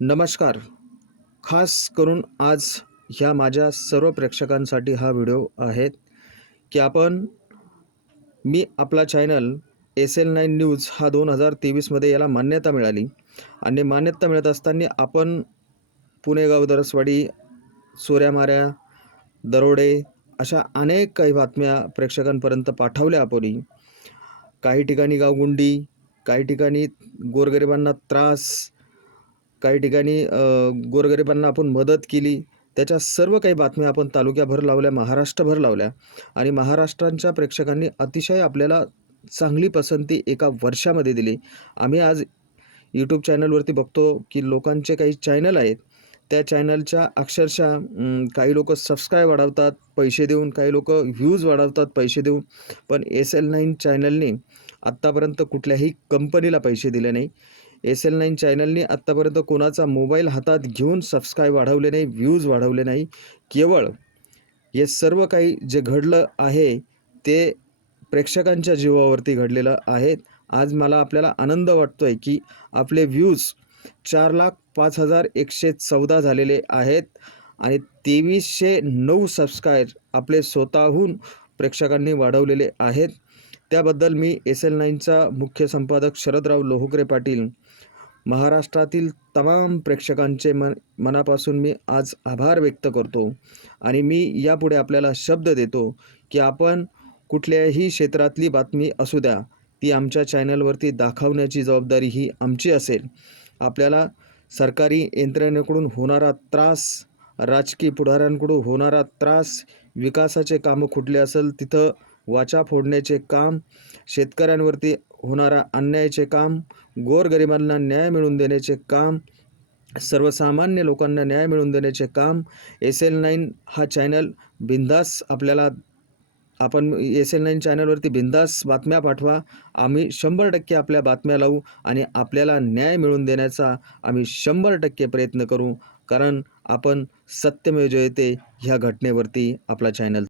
नमस्कार. खास करून आज ह्या माझ्या सर्व प्रेक्षकांसाठी हा व्हिडिओ आहे की आपण मी आपला channel S L nine news हा दोन हजार तेवीसमध्ये याला मान्यता मिळाली आणि मान्यता मिळत असताना आपण पुणेगाव दरसवाडी सोऱ्यामाऱ्या दरोडे अशा अनेक काही बातम्या प्रेक्षकांपर्यंत पाठवल्या आपण. काही ठिकाणी गावगुंडी काही ठिकाणी गोरगरिबांना त्रास काही ठिकाणी गोरगरिबांना आपण मदत केली. त्याच्या सर्व काही बातम्या आपण तालुक्याभर लावल्या महाराष्ट्रभर लावल्या. आणि महाराष्ट्रांच्या प्रेक्षकांनी अतिशय आपल्याला चांगली पसंती एका वर्षामध्ये दिली. आम्ही आज यूट्यूब चॅनलवरती बघतो की लोकांचे काही चॅनल आहेत. त्या चॅनलच्या अक्षरशः काही लोक सबस्क्राईब वाढवतात पैसे देऊन काही लोक व्ह्यूज वाढवतात पैसे देऊन. पण एस एल नाईन चॅनलने आत्तापर्यंत कुठल्याही कंपनीला पैसे दिले नाही. एस एल नाईन चॅनलने आत्तापर्यंत कोणाचा मोबाईल हातात घेऊन सबस्क्राईब वाढवले नाही व्ह्यूज वाढवले नाही केवळ हे सर्व काही जे घडलं आहे ते प्रेक्षकांच्या जीवावरती घडलेलं आहे. आज मला आपल्याला आनंद वाटतो आहे की आपले व्ह्यूज चार लाख पाच हजार एकशे चौदा झालेले आहेत आणि तेवीसशे नऊ सबस्क्राईब आपले स्वतःहून प्रेक्षकांनी वाढवलेले आहेत. त्याबद्दल मी एस एल नाईनचा मुख्य संपादक शरदराव लोहुकरे पाटील महाराष्ट्रातील तमाम प्रेक्षकांचे मन मनापासून मी आज आभार व्यक्त करतो. आणि मी यापुढे आपल्याला शब्द देतो की आपण कुठल्याही क्षेत्रातली बातमी असू द्या ती आमच्या चॅनलवरती दाखवण्याची जबाबदारी ही आमची असेल. आपल्याला सरकारी यंत्रणेकडून होणारा त्रास राजकीय पुढाऱ्यांकडून होणारा त्रास विकासाचे कामं कुठले असेल तिथं वाचा फोडण्याचे काम शेतकऱ्यांवरती होणारा अन्यायाचे काम गोरगरिबांना न्याय मिळवून देण्याचे काम सर्वसामान्य लोकांना न्याय मिळवून देण्याचे काम. एस एल नाईन हा चॅनल बिंदास आपल्याला आपण एस एल नाईन चॅनलवरती बिंदास बातम्या पाठवा. आम्ही शंभर टक्के आपल्या बातम्या लावू आणि आपल्याला न्याय मिळवून देण्याचा आम्ही शंभर टक्के प्रयत्न करू. कारण आपण सत्यमेव जयते ह्या घटनेवरती आपला चॅनल